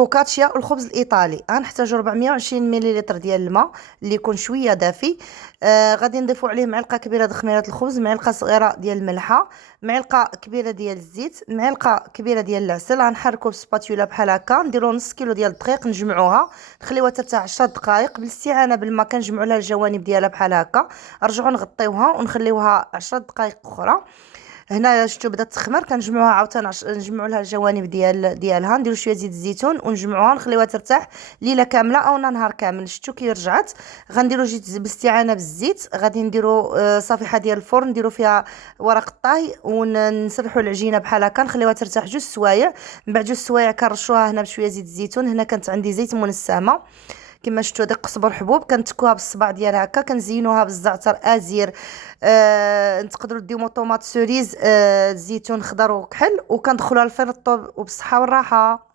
فوكاتشيا والخبز الايطالي. غنحتاجو 420 مليلتر ديال الماء اللي يكون شويه دافي. غادي نضيفو عليه معلقه كبيره د خميره الخبز، معلقه صغيره ديال الملحه، معلقه كبيره ديال الزيت، معلقه كبيره ديال العسل. غنحركو بالسباتولا بحال هكا. نديرو نص كيلو ديال الدقيق، نجمعوها نخليوها ترتاح 10 دقائق بالاستعانه بالماء. كنجمعوا لها الجوانب ديالها بحال هكا. نرجعوا نغطيوها ونخليوها 10 دقائق اخرى. هنا شفتوا بدات تخمر، كنجمعوها عاوتاني نجمعوا لها الجوانب ديالها. نديروا شويه زيت الزيتون ونجمعوها نخليوها ترتاح ليله كامله او نهار كامل. شفتوا كي رجعت. غنديروا جيت باستعانه بالزيت. غادي نديروا صفيحه ديال الفرن، نديروا فيها ورق الطاي ونسرحوا العجينه بحال هكا، نخليوها ترتاح جوج سوايع. من بعد جوج سوايع كنرشوها هنا بشويه زيت الزيتون. هنا كانت عندي زيت منسمه كما شفتوا، هذاك قزبر حبوب كنتكوها بالصباع ديالها هكا. كنزينوها بالزعتر ازير. تقدروا ديروا طوماط سوريز، زيتون خضر وكحل، وكندخلوها للفرن الطوب وبالصحه والراحه.